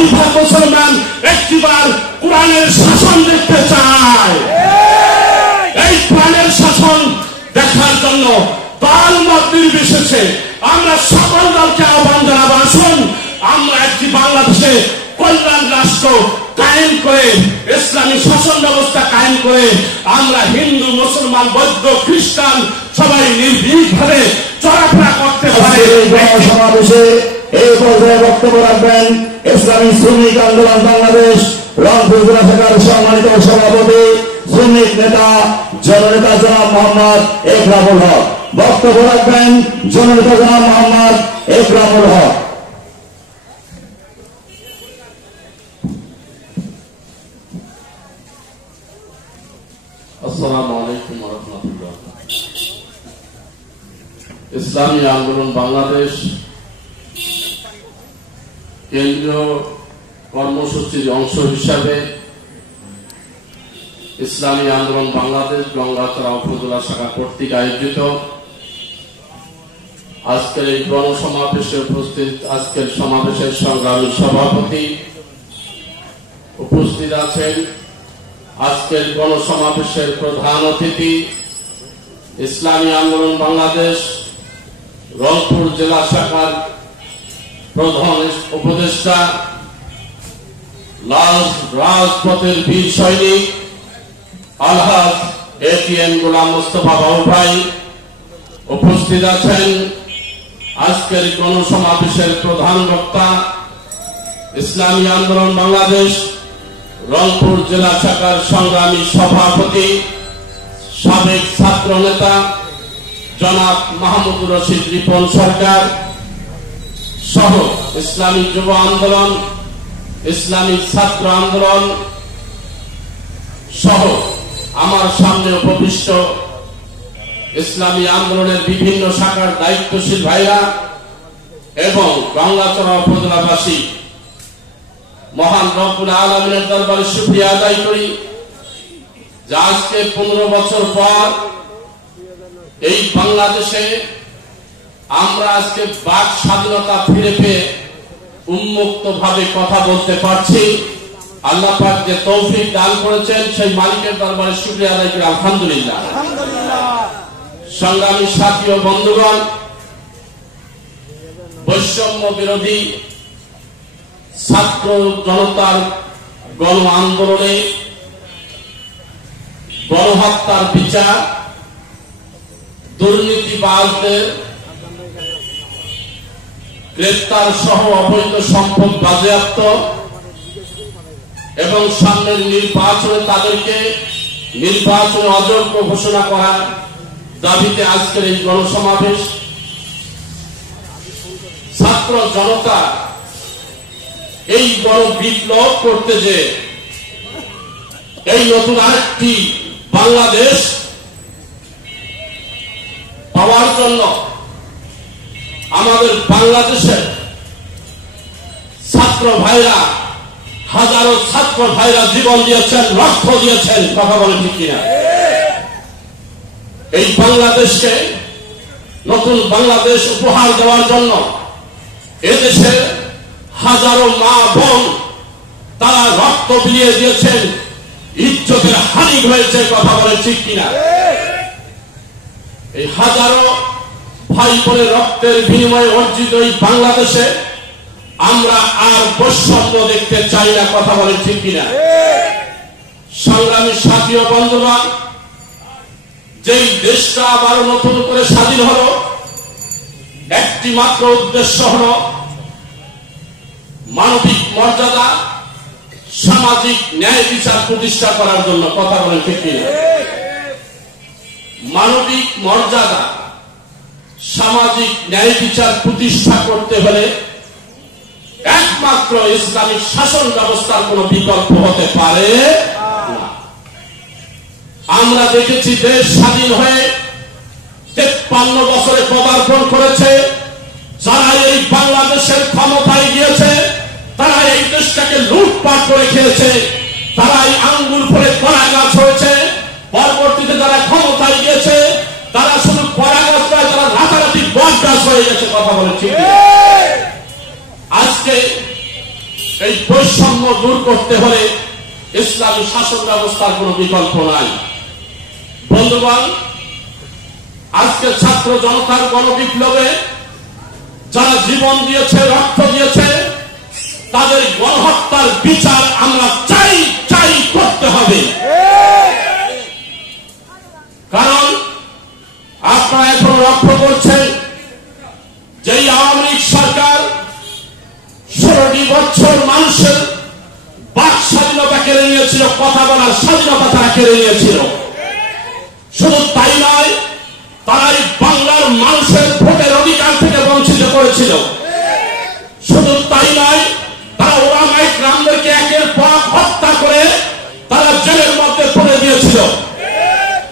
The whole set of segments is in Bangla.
শতভাগ মুসলমান একটিবার কোরআনের শাসন দেখতে চায়। এই কোরআনের শাসন দেখার জন্য দল মত নির্বিশেষে আমরা সকল দলকে আহ্বান জানাবো, আসুন আমরা একটি বাংলাদেশে কল্যাণ রাষ্ট্র কায়েম করে, ইসলামী শাসন ব্যবস্থা কায়েম করে আমরা হিন্দু, মুসলমান, বৌদ্ধ, খ্রিস্টান সবাই নির্ভীকভাবে চলাফেরা করতে পারে। সমাবেশে এই পর্যায়ে বক্তব্য রাখবেন ইসলামী শ্রমিক আন্দোলন বাংলাদেশ রংপুর জেলা শাখার সম্মানিত সভাপতি শ্রমিক নেতা জননেতা জনাব মোহাম্মদ একরামুল হক। বক্তব্য রাখবেন জননেতা জনাব মোহাম্মদ একরামুল হক। আসসালামু আলাইকুম ওয়া রাহমাতুল্লাহ। ইসলামী আন্দোলন বাংলাদেশ কেন্দ্রীয় কর্মসূচির অংশ হিসাবে ইসলামী আন্দোলন বাংলাদেশ গঙ্গাচড়া উপজেলা শাখা কর্তৃক আয়োজিত আজকের এই গণসমাবেশে উপস্থিত, আজকের সমাবেশের সংগ্রামী সভাপতি উপস্থিত আছেন, আজকের গণসমাবেশের প্রধান অতিথি ইসলামী আন্দোলন বাংলাদেশ রংপুর জেলা শাখার প্রধান উপদেষ্টা রাজপথের বীর সৈনিক আলহাজ এটিএম গোলাম মোস্তফা বাবু ভাই উপস্থিত আছেন। আজকের গণসমাবেশের প্রধান বক্তা ইসলামী আন্দোলন বাংলাদেশ রংপুর জেলা শাখার সংগ্রামী সভাপতি সাবেক ছাত্র নেতা জনাব মাহমুদুর রশিদ রিপন সরকার সহ ইসলামী যুব আন্দোলন, ইসলামী ছাত্র আন্দোলন সহ আমার সামনে উপবিষ্ট ইসলামী আন্দোলনের বিভিন্ন শাখার দায়িত্বশীল ভাইরা এবং গঙ্গাচড়া উপজেলাবাসী, মহান রব্বুল আলামিনের দরবারে শুকরিয়া আদায় করি যে আজকে 15 বছর পর এই বাংলাদেশে আমরা আজকে বাক স্বাধীনতা ফিরে পেয়ে উন্মুক্ত ভাবে কথা বলতে পারছি। আল্লাহ পাক যে তৌফিক দান করেছেন সেই মালিকের দরবারে শুকরিয়া আদায় করি আলহামদুলিল্লাহ। সংগ্রামী সাথী ও বন্ধুগণ, বৈষম্য বিরোধী ছাত্র জনতার গণ আন্দোলনে গণহত্যার বিচার, দুর্নীতিবাজদের গ্রেফতার সহ অবৈধ সম্পদ বাজেয়াপ্ত এবং সামনের নির্বাচনে তাদেরকে নির্বাচনে অযোগ্য ঘোষণা করার দাবিতে আজকের এই গণসমাবেশ। ছাত্র জনতা এই বড় বিপ্লব করতে যে এই নতুন আরেকটি বাংলাদেশ পাওয়ার জন্য আমাদের বাংলাদেশের ছাত্র ভাইরা, হাজারো ছাত্র ভাইরা জীবন দিয়েছেন, রক্ত দিয়েছেন, কথা বলে ঠিক কিনা? এই বাংলাদেশকে নতুন বাংলাদেশ উপহার দেওয়ার জন্য এদেশে হাজারো মা বোন তারা রক্ত বিলিয়ে দিয়েছেন, ইজ্জতের হানি হয়েছে, কথা বলে ঠিক কিনা? এই হাজারো ভাই বোনের রক্তের বিনিময়ে অর্জিত এই বাংলাদেশে আমরা আর বৈষম্য দেখতে চাই না, কথা বলে ঠিক কিনা? সংগ্রামী সাথী ও বন্ধুগণ, যেই দেশটা আবার নতুন করে স্বাধীন হলো, একটি মাত্র উদ্দেশ্য হলো মানবিক মর্যাদা, সামাজিক ন্যায় বিচার প্রতিষ্ঠা করার জন্য, কথা বলেন ঠিক কিনা? মানবিক মর্যাদা, সামাজিক ন্যায় বিচার প্রতিষ্ঠা করতে হলে একমাত্র ইসলামিক শাসন ব্যবস্থার কোন বিকল্প হতে পারে না। আমরা দেখেছি দেশ স্বাধীন হয়ে 53 বছরে পদার্পণ করেছে, যারা এই বাংলাদেশের ক্ষমতায় গিয়েছে তারা এই দেশটাকে লুটপাট করে খেয়েছে, তারা এই আঙ্গুর ফলে কলা গাছ হয়েছে। পরবর্তীতে যারা ক্ষমতায় গিয়েছে তারা শুধু কলা গাছ নয়, তারা রাতারাতি বট গাছ হয়ে গেছে, কথা বলে ঠিক। আজকে এই বৈষম্য দূর করতে হলে ইসলামী শাসন ব্যবস্থার কোনো বিকল্প নাই। বন্ধুগণ, আজকে ছাত্র জনতার গণবিপ্লবে যারা জীবন দিয়েছে, রক্ত দিয়েছে, তাদের গণহত্যার বিচার আমরা চাই করতে হবে। কারণ আপনারা এখন লক্ষ্য করছেন যে আওয়ামী লীগ সরকার 16টি বছর মানুষের বাক স্বাধীনতা কেড়ে নিয়েছিল, কথা বলার স্বাধীনতা তারা কেড়ে নিয়েছিল। শুধু তাই নয়, তারাই বাংলার মানুষের ভোটের অধিকার থেকে বঞ্চিত করেছিল। শুধু তাই নয়, তারা ওলামায়ে কেরামদেরকে একের পর হত্যা করে তারা জেলের মধ্যে পড়ে দিয়েছিল।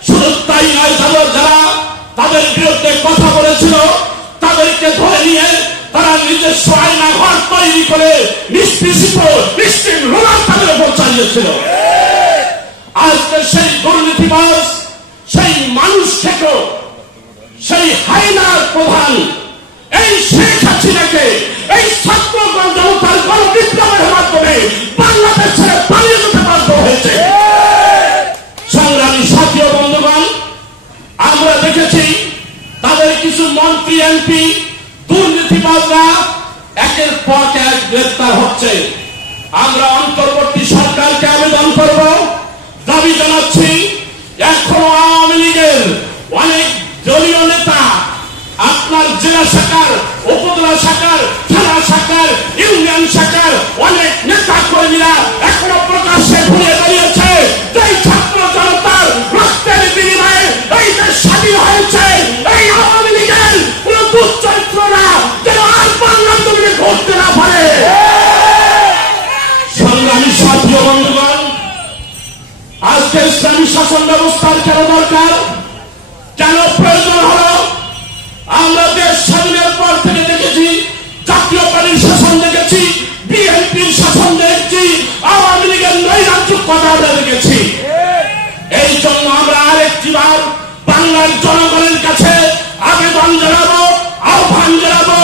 শুধু তাই নয়, যারা তাদের বিরুদ্ধে কথা বলেছিল তাদেরকে ধরে নিয়ে তারা নিজস্ব আয়না ঘর তৈরি করে নিশ্চিত রোলার তাদের উপর চালিয়েছিল। আজকে সেই দুর্নীতিবাজ, সেই মানুষ থেকে সেই হায়নার প্রধান এই শেখ হাসিনাকে এই ছাত্র জনতার গণবিপ্লবের মাধ্যমে বাংলাদেশ ছেড়ে পালিয়ে যেতে বাধ্য হয়েছে। সংগ্রামী সাথী ও বন্ধুগণ, আমরা দেখেছি তাদের কিছু মন্ত্রী, এমপি, দুর্নীতিবাজরা একের পর এক গ্রেফতার হচ্ছে। আমরা অন্তর্বর্তী সরকারকে আবেদন করব, দাবি জানাচ্ছি, এখনো আওয়ামী লীগের অনেক দলীয় নেতা আপনার জেলা শাখার, উপজেলা শাখার, থানা শাখার, ইউনিয়ন শাখার অনেক নেতা কর্মীরা এখনো প্রকাশ্যে ঘুরে দাঁড়িয়েছে এই ছাত্র জনতার রক্তের বিনিময়ে এই দেশ স্বাধীন হয়েছে। এই আওয়ামী লীগের কোন দুশ্চরিত্ররা যেন আর বাংলার জমিনে ঘটতে না পারে। সংগ্রামী সাথী ও বন্ধুগণ, আজকে ইসলামী শাসন ব্যবস্থার কেন দরকার, কেন প্রয়োজন হলো? আমরা দেশ স্বাধীনের পর থেকে দেখেছি জাতীয় পার্টির শাসন দেখেছি, বিএনপির শাসন দেখেছি, আওয়ামী লীগের নৈরাজ্যকতা আমরা দেখেছি। এই জন্য আমরা আরেকটি বার বাংলার জনগণের কাছে আবেদন জানাবো, আহ্বান জানাবো,